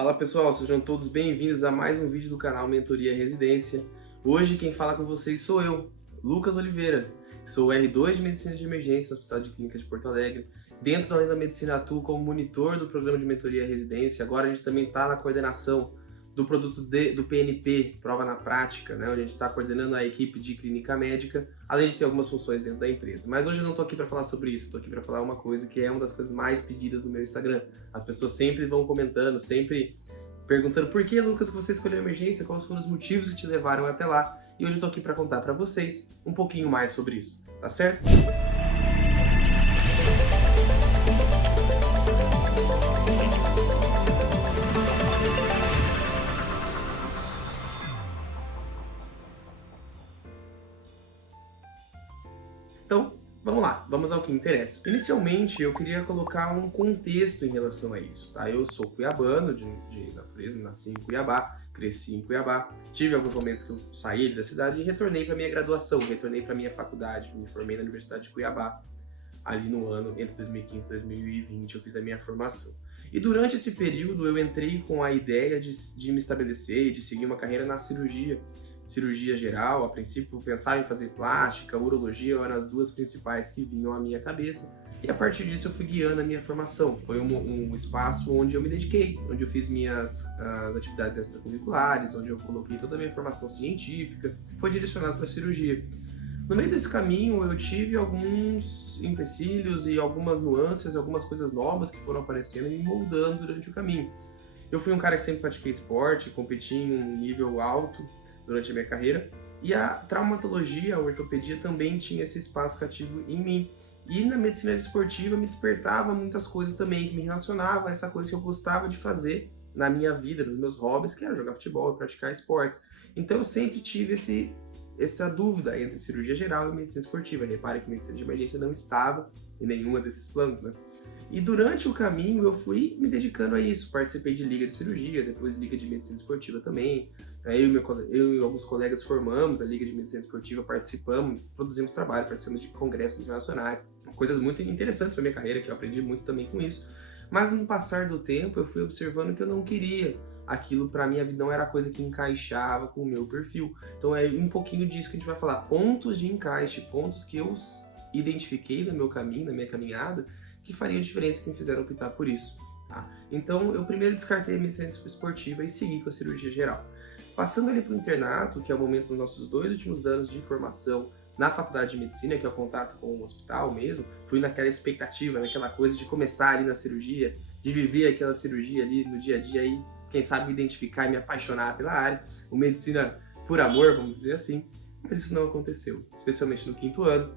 Fala pessoal, sejam todos bem-vindos a mais um vídeo do canal Mentoria Residência. Hoje quem fala com vocês sou eu, Lucas Oliveira. Sou o R2 de Medicina de Emergência no Hospital de Clínica de Porto Alegre. Dentro da Lei da Medicina atuo como monitor do programa de Mentoria Residência. Agora a gente também está na coordenação do produto do PNP, Prova na Prática, né, onde a gente está coordenando a equipe de clínica médica, além de ter algumas funções dentro da empresa. Mas hoje eu não estou aqui para falar sobre isso, estou aqui para falar uma coisa que é uma das coisas mais pedidas no meu Instagram. As pessoas sempre vão comentando, sempre perguntando por que, Lucas, você escolheu a emergência, quais foram os motivos que te levaram até lá, e hoje eu estou aqui para contar para vocês um pouquinho mais sobre isso, tá certo? Então, vamos lá, vamos ao que interessa. Inicialmente, eu queria colocar um contexto em relação a isso, tá? Eu sou cuiabano de natureza, nasci em Cuiabá, cresci em Cuiabá, tive alguns momentos que eu saí da cidade e retornei para minha graduação, retornei para minha faculdade, me formei na Universidade de Cuiabá, ali no ano entre 2015 e 2020 eu fiz a minha formação. E durante esse período eu entrei com a ideia de me estabelecer e de seguir uma carreira na cirurgia geral. A princípio eu pensava em fazer plástica, urologia, eram as duas principais que vinham à minha cabeça. E a partir disso eu fui guiando a minha formação. Foi um espaço onde eu me dediquei, onde eu fiz minhas atividades extracurriculares, onde eu coloquei toda a minha formação científica, foi direcionado para a cirurgia. No meio desse caminho eu tive alguns empecilhos e algumas nuances, algumas coisas novas que foram aparecendo e me moldando durante o caminho. Eu fui um cara que sempre pratiquei esporte, competi em um nível alto durante a minha carreira, e a traumatologia, a ortopedia também tinha esse espaço cativo em mim. E na medicina desportiva me despertava muitas coisas também que me relacionavam a essa coisa que eu gostava de fazer na minha vida, nos meus hobbies, que era jogar futebol e praticar esportes. Então eu sempre tive essa dúvida entre cirurgia geral e medicina esportiva. Repare que medicina de emergência não estava em nenhuma desses planos, né? E durante o caminho eu fui me dedicando a isso. Participei de liga de cirurgia, depois liga de medicina esportiva também. Eu e alguns colegas formamos a liga de medicina esportiva, participamos, produzimos trabalho, participamos de congressos internacionais. Coisas muito interessantes para minha carreira, que eu aprendi muito também com isso. Mas no passar do tempo eu fui observando que eu não queria aquilo para minha vida, não era a coisa que encaixava com o meu perfil. Então é um pouquinho disso que a gente vai falar, pontos de encaixe, pontos que eu identifiquei no meu caminho, na minha caminhada, que fariam diferença, que me fizeram optar por isso. Tá? Então eu primeiro descartei a medicina esportiva e segui com a cirurgia geral. Passando ali para o internato, que é o momento dos nossos 2 últimos anos de formação na faculdade de medicina, que é o contato com o hospital mesmo, fui naquela expectativa, naquela coisa de começar ali na cirurgia, de viver aquela cirurgia ali no dia a dia e quem sabe me identificar e me apaixonar pela área, o medicina por amor, vamos dizer assim, mas isso não aconteceu, especialmente no 5º ano.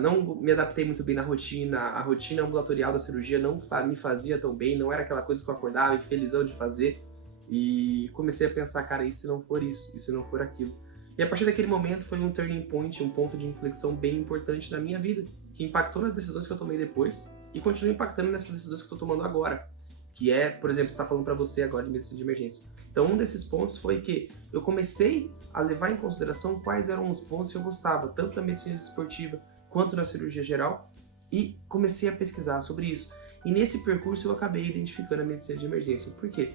Não me adaptei muito bem na rotina, a rotina ambulatorial da cirurgia não me fazia tão bem, não era aquela coisa que eu acordava e felizão de fazer, e comecei a pensar, cara, e se não for isso, e se não for aquilo? E a partir daquele momento foi um turning point, um ponto de inflexão bem importante na minha vida, que impactou nas decisões que eu tomei depois e continua impactando nessas decisões que eu estou tomando agora, que é, por exemplo, estar falando para você agora de medicina de emergência. Então, um desses pontos foi que eu comecei a levar em consideração quais eram os pontos que eu gostava, tanto na medicina esportiva quanto na cirurgia geral, e comecei a pesquisar sobre isso. E nesse percurso eu acabei identificando a medicina de emergência. Por quê?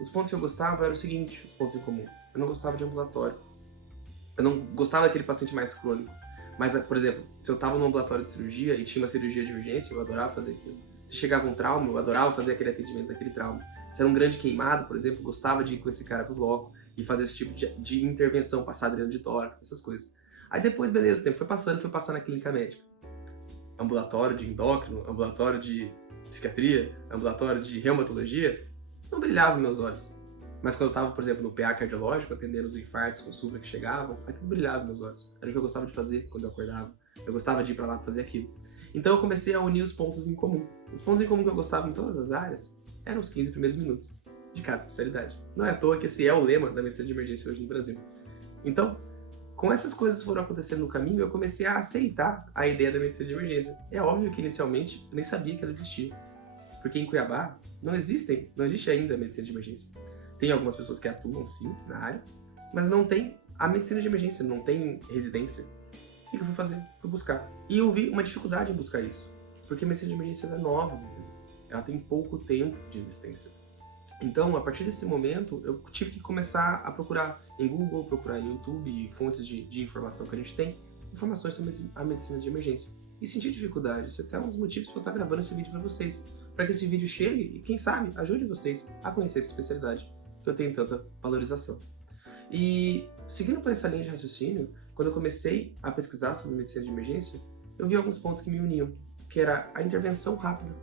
Os pontos que eu gostava eram o seguinte, os pontos em comum. Eu não gostava de ambulatório. Eu não gostava daquele paciente mais crônico. Mas, por exemplo, se eu estava no ambulatório de cirurgia e tinha uma cirurgia de urgência, eu adorava fazer aquilo. Se chegava um trauma, eu adorava fazer aquele atendimento daquele trauma. Se era um grande queimado, por exemplo, eu gostava de ir com esse cara pro bloco e fazer esse tipo de intervenção, passar dreno de tórax, essas coisas. Aí depois, beleza, o tempo foi passando na clínica médica. Ambulatório de endócrino, ambulatório de psiquiatria, ambulatório de reumatologia, não brilhava meus olhos. Mas quando eu estava, por exemplo, no PA cardiológico, atendendo os infartos com supra que chegavam, aí tudo brilhava meus olhos. Era o que eu gostava de fazer quando eu acordava. Eu gostava de ir para lá fazer aquilo. Então eu comecei a unir os pontos em comum. Os pontos em comum que eu gostava em todas as áreas eram os 15 primeiros minutos de cada especialidade. Não é à toa que esse é o lema da medicina de emergência hoje no Brasil. Então, com essas coisas que foram acontecendo no caminho, eu comecei a aceitar a ideia da medicina de emergência. É óbvio que inicialmente eu nem sabia que ela existia. Porque em Cuiabá não existe ainda a medicina de emergência. Tem algumas pessoas que atuam sim na área, mas não tem a medicina de emergência, não tem residência. O que eu fui fazer? Fui buscar. E eu vi uma dificuldade em buscar isso. Porque a medicina de emergência é nova mesmo. Ela tem pouco tempo de existência. Então, a partir desse momento, eu tive que começar a procurar em Google, procurar em YouTube, fontes de informação que a gente tem, informações sobre a medicina de emergência. E senti dificuldade. Isso é até um dos motivos para eu estar gravando esse vídeo para vocês. Para que esse vídeo chegue e, quem sabe, ajude vocês a conhecer essa especialidade que eu tenho tanta valorização. E, seguindo por essa linha de raciocínio, quando eu comecei a pesquisar sobre medicina de emergência, eu vi alguns pontos que me uniam, que era a intervenção rápida,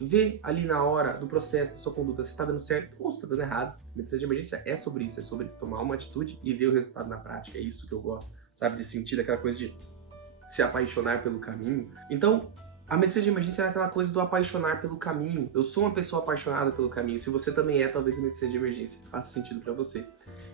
ver ali na hora do processo da sua conduta se está dando certo ou se está dando errado. Medicina de emergência é sobre isso, é sobre tomar uma atitude e ver o resultado na prática. É isso que eu gosto, sabe? De sentir aquela coisa de se apaixonar pelo caminho. Então, a medicina de emergência é aquela coisa do apaixonar pelo caminho. Eu sou uma pessoa apaixonada pelo caminho. Se você também é, talvez a medicina de emergência faça sentido para você.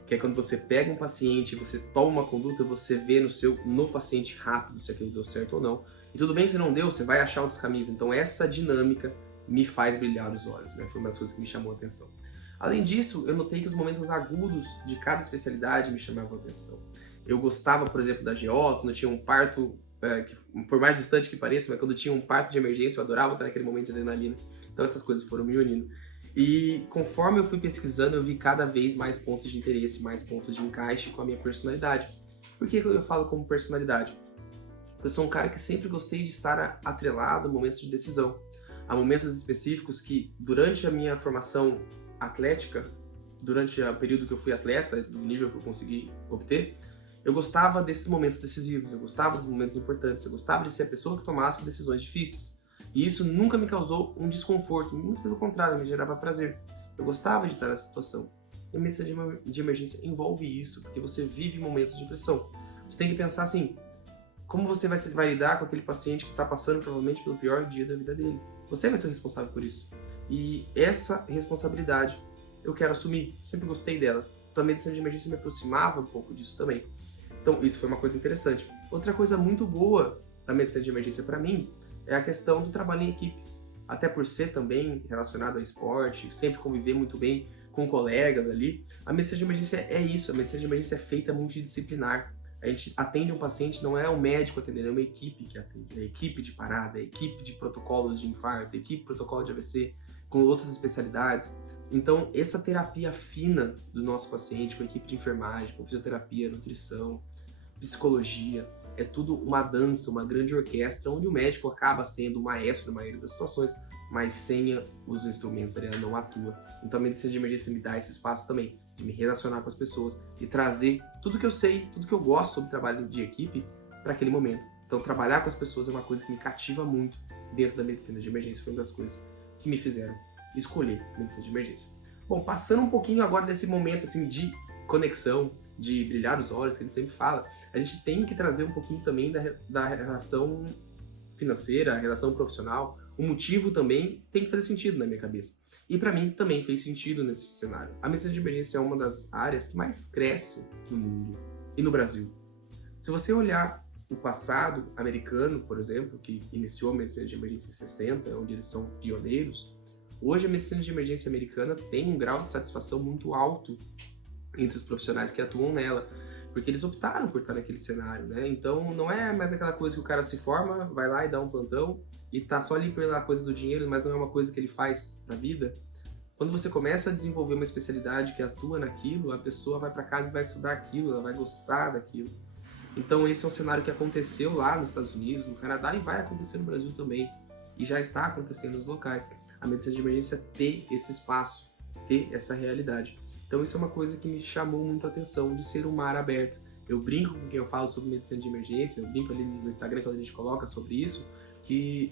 Que é quando você pega um paciente, você toma uma conduta, você vê no paciente rápido se aquilo deu certo ou não. E tudo bem se não deu, você vai achar outros caminhos. Então essa dinâmica me faz brilhar os olhos, né? Foi uma das coisas que me chamou a atenção. Além disso, eu notei que os momentos agudos de cada especialidade me chamavam a atenção. Eu gostava, por exemplo, da GO, quando tinha um parto, que, por mais distante que pareça, mas quando tinha um parto de emergência, eu adorava estar naquele momento de adrenalina. Então essas coisas foram me unindo. E conforme eu fui pesquisando, eu vi cada vez mais pontos de interesse, mais pontos de encaixe com a minha personalidade. Por que eu falo como personalidade? Porque eu sou um cara que sempre gostei de estar atrelado a momentos de decisão. Há momentos específicos que, durante a minha formação atlética, durante o período que eu fui atleta, do nível que eu consegui obter, eu gostava desses momentos decisivos, eu gostava dos momentos importantes, eu gostava de ser a pessoa que tomasse decisões difíceis. E isso nunca me causou um desconforto, muito pelo contrário, me gerava prazer. Eu gostava de estar nessa situação. E a medicina de emergência envolve isso, porque você vive momentos de pressão. Você tem que pensar assim, como você vai lidar com aquele paciente que está passando provavelmente pelo pior dia da vida dele. Você vai ser o responsável por isso. E essa responsabilidade eu quero assumir, sempre gostei dela. Então a medicina de emergência me aproximava um pouco disso também. Então isso foi uma coisa interessante. Outra coisa muito boa da medicina de emergência para mim é a questão do trabalho em equipe. Até por ser também relacionado ao esporte, sempre conviver muito bem com colegas ali. A medicina de emergência é isso, a medicina de emergência é feita multidisciplinar. A gente atende um paciente, não é um médico atendendo, é uma equipe que atende. É equipe de parada, é equipe de protocolos de infarto, é equipe de protocolo de AVC, com outras especialidades. Então, essa terapia fina do nosso paciente, com a equipe de enfermagem, com fisioterapia, nutrição, psicologia, é tudo uma dança, uma grande orquestra, onde o médico acaba sendo o maestro na maioria das situações, mas sem os instrumentos ele não atua. Então a medicina de emergência me dá esse espaço também, de me relacionar com as pessoas e trazer tudo que eu sei, tudo que eu gosto sobre trabalho de equipe para aquele momento. Então trabalhar com as pessoas é uma coisa que me cativa muito dentro da medicina de emergência, foi uma das coisas que me fizeram escolher medicina de emergência. Bom, passando um pouquinho agora desse momento assim de conexão, de brilhar os olhos, que a gente sempre fala, a gente tem que trazer um pouquinho também da relação financeira, a relação profissional. O motivo também tem que fazer sentido na minha cabeça. E para mim também fez sentido nesse cenário. A medicina de emergência é uma das áreas que mais cresce no mundo e no Brasil. Se você olhar o passado americano, por exemplo, que iniciou a medicina de emergência em 60, onde eles são pioneiros, hoje a medicina de emergência americana tem um grau de satisfação muito alto entre os profissionais que atuam nela, porque eles optaram por estar naquele cenário, né? Então não é mais aquela coisa que o cara se forma, vai lá e dá um plantão e tá só ali pela coisa do dinheiro, mas não é uma coisa que ele faz na vida. Quando você começa a desenvolver uma especialidade que atua naquilo, a pessoa vai para casa e vai estudar aquilo, ela vai gostar daquilo. Então esse é um cenário que aconteceu lá nos Estados Unidos, no Canadá e vai acontecer no Brasil também. E já está acontecendo nos locais. A medicina de emergência ter esse espaço, ter essa realidade. Então isso é uma coisa que me chamou muito a atenção, de ser um mar aberto. Eu brinco com quem eu falo sobre medicina de emergência, eu brinco ali no Instagram quando a gente coloca sobre isso, que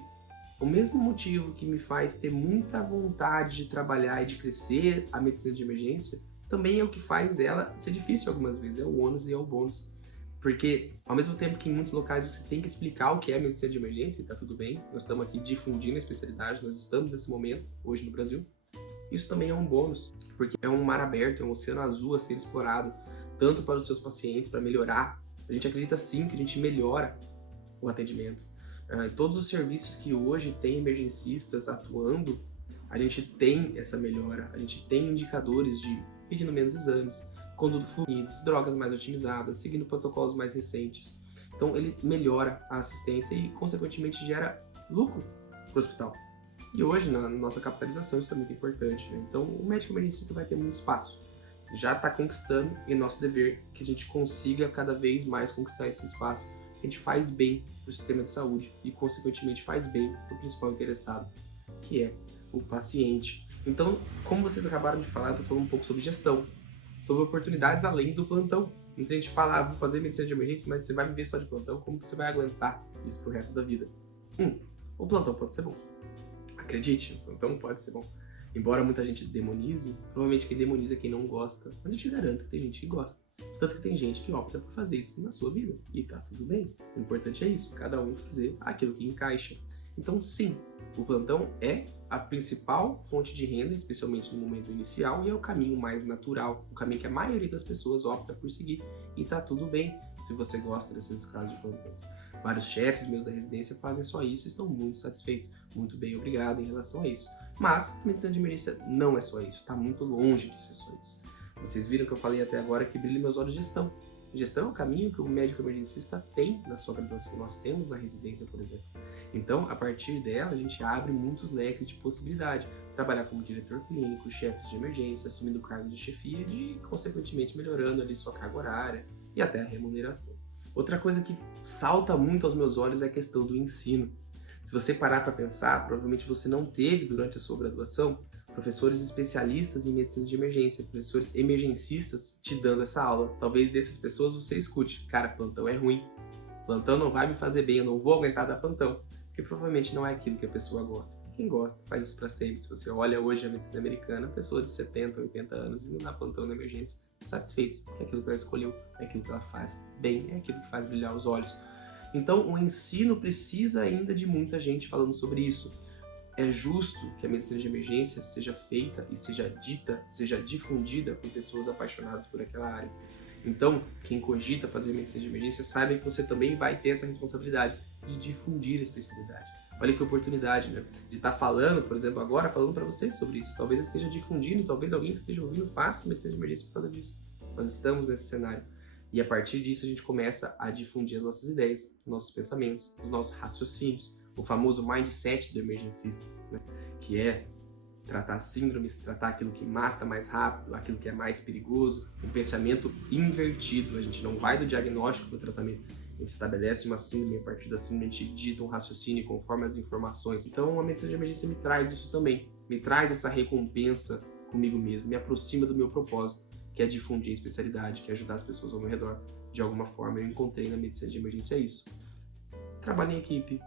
o mesmo motivo que me faz ter muita vontade de trabalhar e de crescer a medicina de emergência, também é o que faz ela ser difícil algumas vezes, é o ônus e é o bônus. Porque ao mesmo tempo que em muitos locais você tem que explicar o que é medicina de emergência, e tá tudo bem, nós estamos aqui difundindo a especialidade, nós estamos nesse momento, hoje no Brasil, isso também é um bônus, porque é um mar aberto, é um oceano azul a ser explorado, tanto para os seus pacientes, para melhorar. A gente acredita sim que a gente melhora o atendimento. Todos os serviços que hoje tem emergencistas atuando, a gente tem essa melhora, a gente tem indicadores de pedindo menos exames, conduta fluidos, drogas mais otimizadas, seguindo protocolos mais recentes. Então ele melhora a assistência e, consequentemente, gera lucro para o hospital. E hoje, na nossa capitalização, isso é muito importante, né? Então, o médico emergencista vai ter muito espaço. Já está conquistando, e é nosso dever que a gente consiga cada vez mais conquistar esse espaço. A gente faz bem para o sistema de saúde e, consequentemente, faz bem para o principal interessado, que é o paciente. Então, como vocês acabaram de falar, eu estou falando um pouco sobre gestão, sobre oportunidades além do plantão. Muita gente fala, vou fazer medicina de emergência, mas você vai viver só de plantão, como que você vai aguentar isso pro resto da vida? O plantão pode ser bom. Acredite, o plantão pode ser bom. Embora muita gente demonize, provavelmente quem demoniza é quem não gosta, mas eu te garanto que tem gente que gosta. Tanto que tem gente que opta por fazer isso na sua vida, e tá tudo bem. O importante é isso, cada um fazer aquilo que encaixa. Então, sim, o plantão é a principal fonte de renda, especialmente no momento inicial, e é o caminho mais natural, o caminho que a maioria das pessoas opta por seguir, e tá tudo bem se você gosta desses casos de plantões. Vários chefes meus da residência fazem só isso e estão muito satisfeitos, muito bem, obrigado em relação a isso. Mas a medicina de emergência não é só isso, está muito longe de ser só isso. Vocês viram que eu falei até agora que brilha meus olhos de gestão. Gestão é o caminho que o médico emergencista tem na sua graduação, nós temos na residência, por exemplo. Então, a partir dela, a gente abre muitos leques de possibilidade. Trabalhar como diretor clínico, chefes de emergência, assumindo cargos de chefia e, consequentemente, melhorando ali sua carga horária e até a remuneração. Outra coisa que salta muito aos meus olhos é a questão do ensino. Se você parar para pensar, provavelmente você não teve durante a sua graduação professores especialistas em medicina de emergência, professores emergencistas te dando essa aula. Talvez dessas pessoas você escute, cara, plantão é ruim, plantão não vai me fazer bem, eu não vou aguentar dar plantão, porque provavelmente não é aquilo que a pessoa gosta. Quem gosta faz isso para sempre. Se você olha hoje a medicina americana, pessoas de 70, 80 anos indo dar plantão na emergência, satisfeitos, porque é aquilo que ela escolheu, é aquilo que ela faz bem, é aquilo que faz brilhar os olhos. Então, o ensino precisa ainda de muita gente falando sobre isso. É justo que a medicina de emergência seja feita e seja dita, seja difundida por pessoas apaixonadas por aquela área. Então, quem cogita fazer medicina de emergência, saiba que você também vai ter essa responsabilidade de difundir a especialidade. Olha que oportunidade, né? De estar falando, por exemplo, agora, falando para vocês sobre isso. Talvez eu esteja difundindo, talvez alguém que esteja ouvindo faça medicina de emergência por causa disso. Nós estamos nesse cenário. E a partir disso a gente começa a difundir as nossas ideias, os nossos pensamentos, os nossos raciocínios. O famoso mindset do emergencista, né? Que é tratar síndromes, tratar aquilo que mata mais rápido, aquilo que é mais perigoso. Um pensamento invertido. A gente não vai do diagnóstico para o tratamento. A gente estabelece uma síndrome, a partir da síndrome a gente dita um raciocínio conforme as informações. Então a medicina de emergência me traz isso também. Me traz essa recompensa comigo mesmo, me aproxima do meu propósito, que é difundir a especialidade, que é ajudar as pessoas ao meu redor. De alguma forma eu encontrei na medicina de emergência isso. Trabalho em equipe,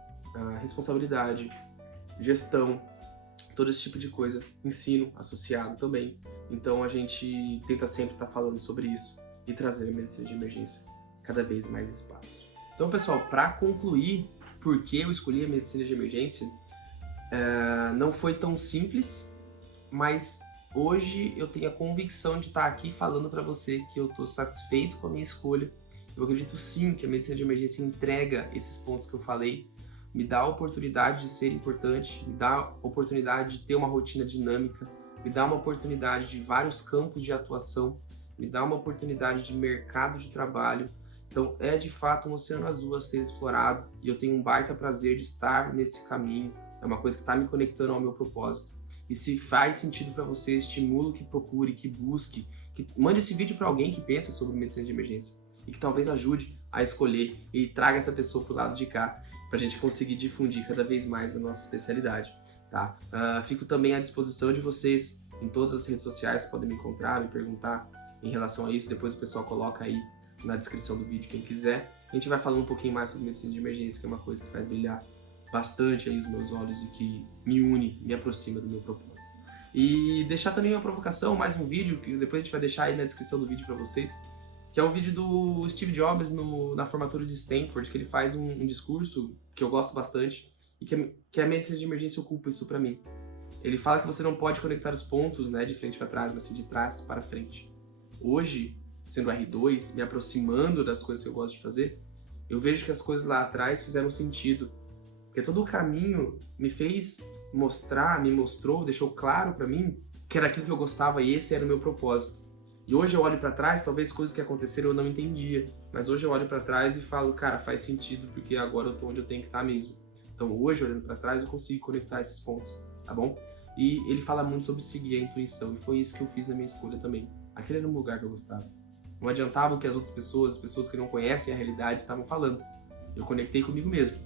responsabilidade, gestão, todo esse tipo de coisa, ensino associado também. Então a gente tenta sempre estar falando sobre isso e trazer a medicina de emergência cada vez mais espaço. Então, pessoal, para concluir por que eu escolhi a medicina de emergência, não foi tão simples, mas hoje eu tenho a convicção de estar aqui falando para você que eu estou satisfeito com a minha escolha. Eu acredito sim que a medicina de emergência entrega esses pontos que eu falei, me dá a oportunidade de ser importante, me dá a oportunidade de ter uma rotina dinâmica, me dá uma oportunidade de vários campos de atuação, me dá uma oportunidade de mercado de trabalho. Então é de fato um oceano azul a ser explorado e eu tenho um baita prazer de estar nesse caminho, é uma coisa que está me conectando ao meu propósito. E se faz sentido para você, estimulo que procure, que busque, que mande esse vídeo para alguém que pensa sobre medicina de emergência e que talvez ajude a escolher e traga essa pessoa pro lado de cá para a gente conseguir difundir cada vez mais a nossa especialidade, tá? Fico também à disposição de vocês em todas as redes sociais, podem me encontrar, me perguntar em relação a isso, depois o pessoal coloca aí na descrição do vídeo quem quiser. A gente vai falando um pouquinho mais sobre medicina de emergência, que é uma coisa que faz brilhar bastante aí os meus olhos e que me une, me aproxima do meu propósito. E deixar também uma provocação, mais um vídeo, que depois a gente vai deixar aí na descrição do vídeo para vocês, que é um vídeo do Steve Jobs na formatura de Stanford, que ele faz um discurso que eu gosto bastante e que a medicina de emergência ocupa isso para mim. Ele fala que você não pode conectar os pontos, né, de frente para trás, mas sim de trás para frente. Hoje, sendo R2, me aproximando das coisas que eu gosto de fazer, eu vejo que as coisas lá atrás fizeram sentido. Porque todo o caminho me fez mostrar, me mostrou, deixou claro para mim que era aquilo que eu gostava e esse era o meu propósito. E hoje eu olho para trás, talvez coisas que aconteceram eu não entendia, mas hoje eu olho para trás e falo, cara, faz sentido porque agora eu tô onde eu tenho que estar mesmo. Então hoje, olhando para trás, eu consigo conectar esses pontos tá bom? E ele fala muito sobre seguir a intuição, e foi isso que eu fiz na minha escolha também. Aquele era um lugar que eu gostava. Não adiantava o que as outras pessoas, as pessoas que não conhecem a realidade, estavam falando. Eu conectei comigo mesmo.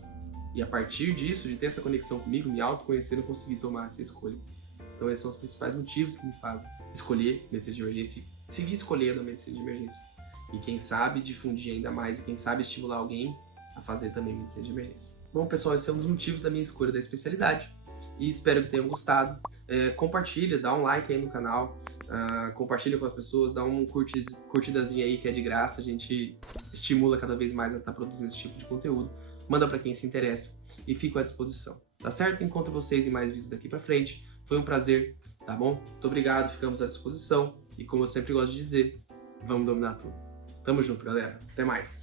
E a partir disso, de ter essa conexão comigo, me autoconhecer, eu consegui tomar essa escolha. Então esses são os principais motivos que me fazem escolher medicina de emergência, seguir escolhendo a medicina de emergência. E quem sabe difundir ainda mais, e quem sabe estimular alguém a fazer também medicina de emergência. Bom, pessoal, esses são os motivos da minha escolha da especialidade. E espero que tenham gostado. Compartilha, dá um like aí no canal, compartilha com as pessoas, dá um curtidazinha aí que é de graça, a gente estimula cada vez mais a estar produzindo esse tipo de conteúdo. Manda para quem se interessa e fico à disposição, tá certo? Encontro vocês em mais vídeos daqui para frente. Foi um prazer, tá bom? Muito obrigado, ficamos à disposição e como eu sempre gosto de dizer, vamos dominar tudo. Tamo junto, galera. Até mais.